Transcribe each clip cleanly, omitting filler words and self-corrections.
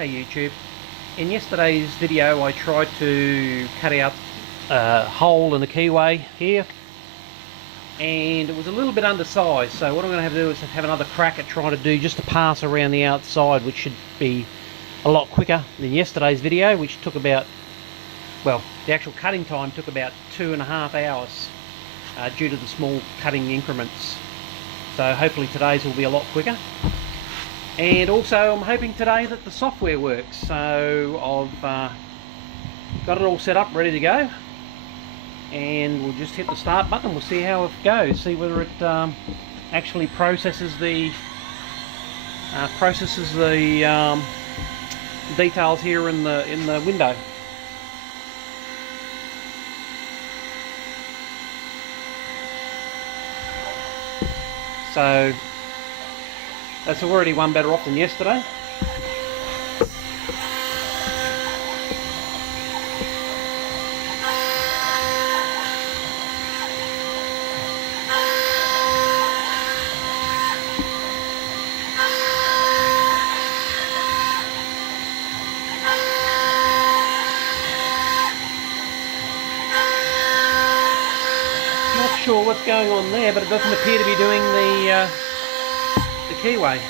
Hey YouTube, in yesterday's video I tried to cut out a hole in the keyway here and it was a little bit undersized, so what I'm going to have to do is have another crack at trying to do just a pass around the outside, which should be a lot quicker than yesterday's video, which took about, well, the actual cutting time took about 2.5 hours due to the small cutting increments. So hopefully today's will be a lot quicker. And also I'm hoping today that the software works, so I've got it all set up ready to go, and we'll just hit the start button. We'll see how it goes, see whether it actually processes the details here in the window. So that's already one better off than yesterday. Not sure what's going on there, but it doesn't appear to be doing the keyway.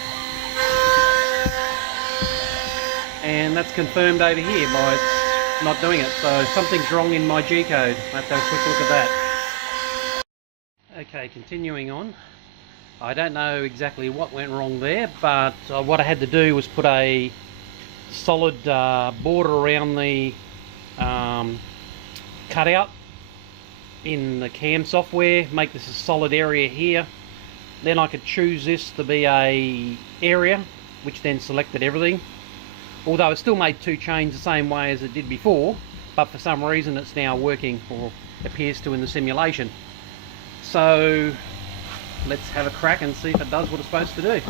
And that's confirmed over here by it's not doing it, so something's wrong in my G code. I'll have to have a quick look at that. Okay, continuing on. I don't know exactly what went wrong there, but what I had to do was put a solid border around the cutout in the CAM software, make this a solid area here. Then I could choose this to be a area, which then selected everything. Although it still made two chains the same way as it did before, but for some reason it's now working, or appears to in the simulation. So let's have a crack and see if it does what it's supposed to do.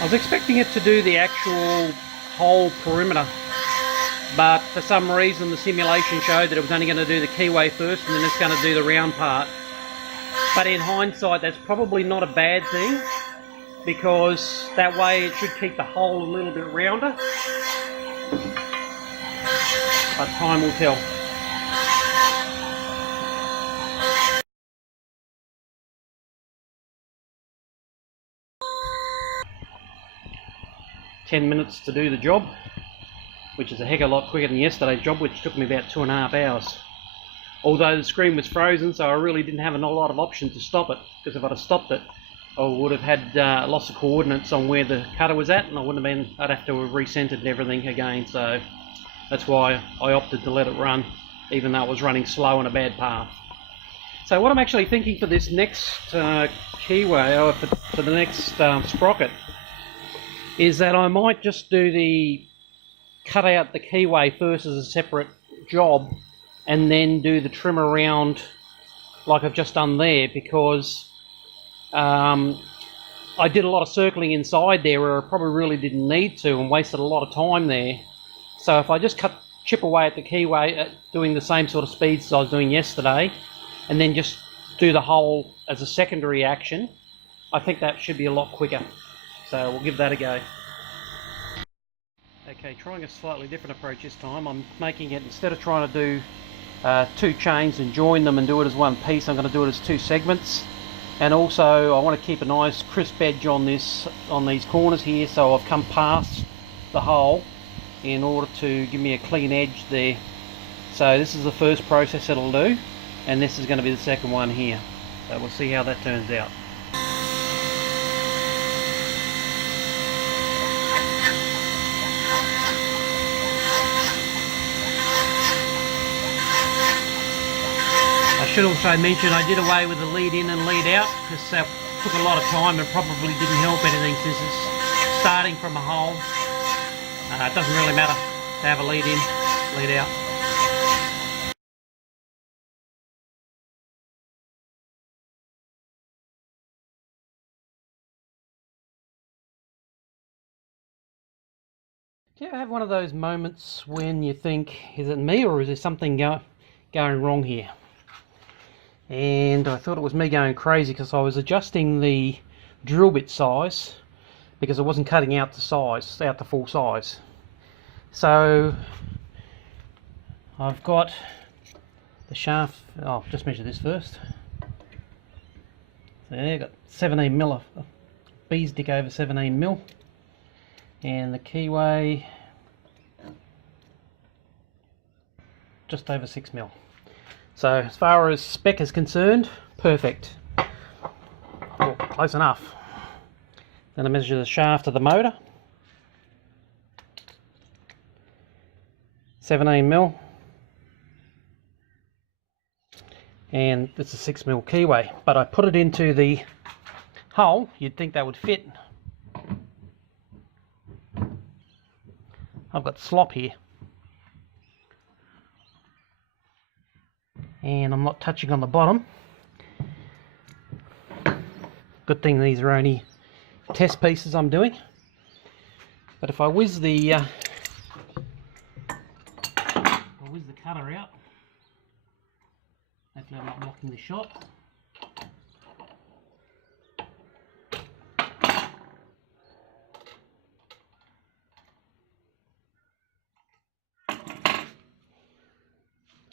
I was expecting it to do the actual whole perimeter, but for some reason the simulation showed that it was only going to do the keyway first and then it's going to do the round part. But in hindsight that's probably not a bad thing, because that way it should keep the hole a little bit rounder. But time will tell. $10 minutes to do the job, which is a heck of a lot quicker than yesterday's job, which took me about 2.5 hours. Although the screen was frozen, so I really didn't have a lot of options to stop it, because if I'd have stopped it I would have had loss of coordinates on where the cutter was at, and I'd have to have recentered everything again. So that's why I opted to let it run, even though it was running slow on a bad path. So what I'm actually thinking for this next keyway, or for the next sprocket, is that I might just do cut out the keyway first as a separate job, and then do the trim around like I've just done there, because I did a lot of circling inside there where I probably really didn't need to, and wasted a lot of time there. So if I just chip away at the keyway, doing the same sort of speeds as I was doing yesterday, and then just do the whole as a secondary action, I think that should be a lot quicker. So we'll give that a go. Okay, trying a slightly different approach this time. I'm making it, instead of trying to do two chains and join them and do it as one piece, I'm going to do it as two segments. And also I want to keep a nice crisp edge on these corners here, so I've come past the hole in order to give me a clean edge there. So this is the first process it'll do, and this is going to be the second one here. So we'll see how that turns out. should also mention I did away with the lead in and lead out because that took a lot of time and probably didn't help anything since it's starting from a hole. It doesn't really matter to have a lead in, lead out. Do you ever have one of those moments when you think, is it me or is there something going wrong here? And I thought it was me going crazy because I was adjusting the drill bit size because it wasn't cutting out the size, out the full size. So I've got the shaft, I'll just measure this first. So there, I've got 17 mil, a bees dick over 17 mil. And the keyway just over 6 mil. So as far as spec is concerned, perfect. Well, close enough. Then I measure the shaft of the motor, 17 mil, and it's a 6 mil keyway. But I put it into the hole. You'd think that would fit. I've got slop here, and I'm not touching on the bottom. Good thing these are only test pieces I'm doing. But if I whiz the cutter out, hopefully I'm not blocking the shot.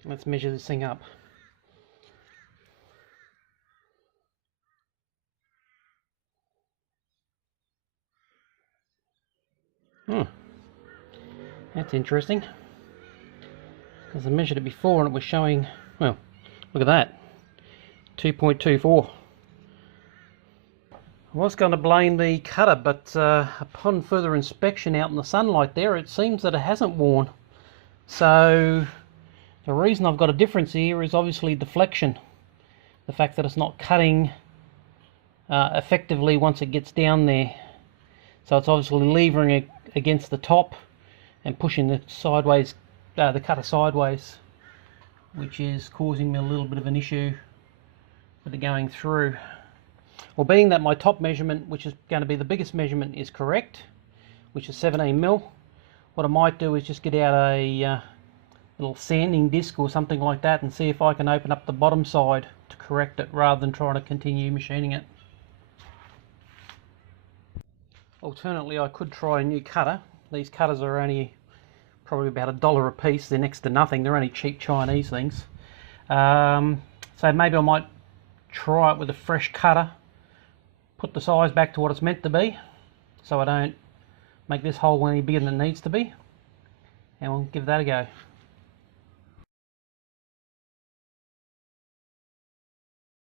Let's measure this thing up. That's interesting, because I measured it before and it was showing, well, look at that, 2.24. I was going to blame the cutter, but upon further inspection out in the sunlight there, it seems that it hasn't worn. So the reason I've got a difference here is obviously deflection. The fact that it's not cutting effectively once it gets down there. So it's obviously levering it against the top and pushing the sideways, the cutter sideways, which is causing me a little bit of an issue with it going through. Well, being that my top measurement, which is going to be the biggest measurement, is correct, which is 17 mil, what I might do is just get out a little sanding disc or something like that and see if I can open up the bottom side to correct it rather than trying to continue machining it. Alternately, I could try a new cutter. These cutters are only probably about $1 a piece. They're next to nothing. They're only cheap Chinese things. So maybe I might try it with a fresh cutter, put the size back to what it's meant to be, so I don't make this hole any bigger than it needs to be, and we'll give that a go.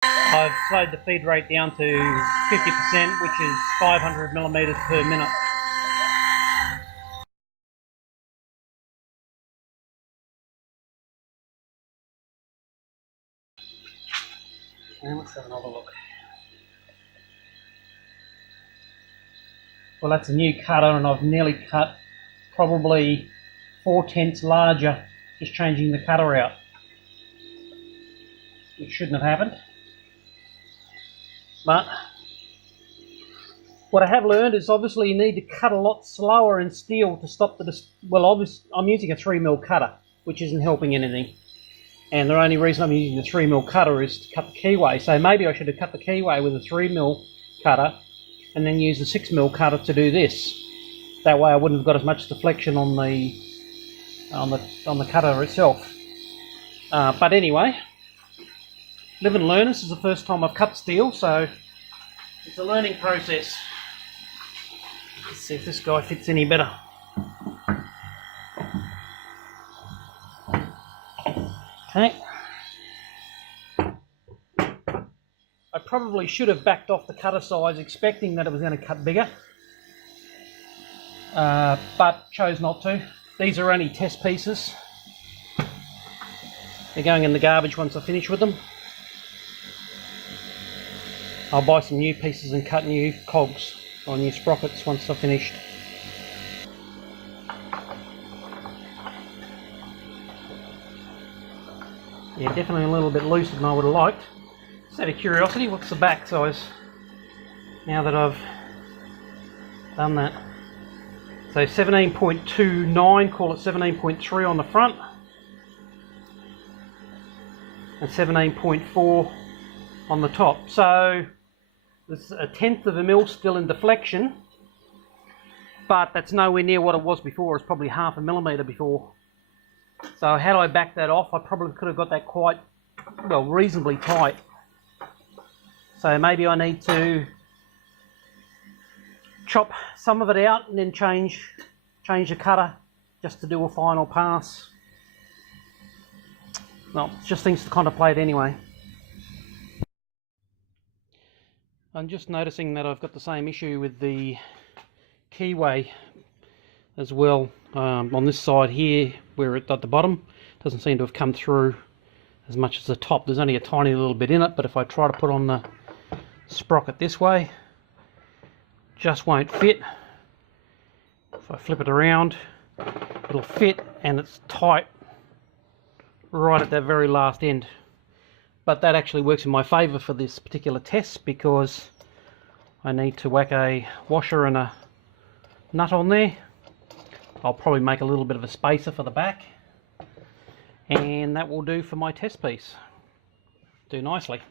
I've slowed the feed rate down to 50%, which is 500 millimeters per minute. And let's have another look. Well, that's a new cutter, and I've nearly cut probably 4/10 larger just changing the cutter out, which shouldn't have happened. But what I have learned is obviously you need to cut a lot slower in steel to stop the... Well, obviously I'm using a 3mm cutter, which isn't helping anything. And the only reason I'm using the 3mm cutter is to cut the keyway. So maybe I should have cut the keyway with a 3mm cutter and then use the 6mm cutter to do this. That way I wouldn't have got as much deflection on the cutter itself. But anyway, live and learn. This is the first time I've cut steel, so it's a learning process. Let's see if this guy fits any better. Okay. I probably should have backed off the cutter size expecting that it was going to cut bigger, but chose not to. These are only test pieces. They're going in the garbage once I finish with them. I'll buy some new pieces and cut new cogs. on new sprockets once I've finished. Yeah, definitely a little bit looser than I would have liked. Just out of curiosity, what's the back size now that I've done that? So 17.29, call it 17.3 on the front, and 17.4 on the top. So there's 1/10 of a mil still in deflection, but that's nowhere near what it was before. It's probably 0.5 millimetre before. So had I backed that off, I probably could have got that quite, well, reasonably tight. So maybe I need to chop some of it out and then change the cutter just to do a final pass. Well, it's just things to contemplate anyway. I'm just noticing that I've got the same issue with the keyway as well. On this side here, where it's at the bottom, doesn't seem to have come through as much as the top. There's only a tiny little bit in it, but if I try to put on the sprocket this way, just won't fit. If I flip it around, it'll fit, and it's tight right at that very last end. But that actually works in my favour for this particular test, because I need to whack a washer and a nut on there. I'll probably make a little bit of a spacer for the back, and that will do for my test piece. Do nicely.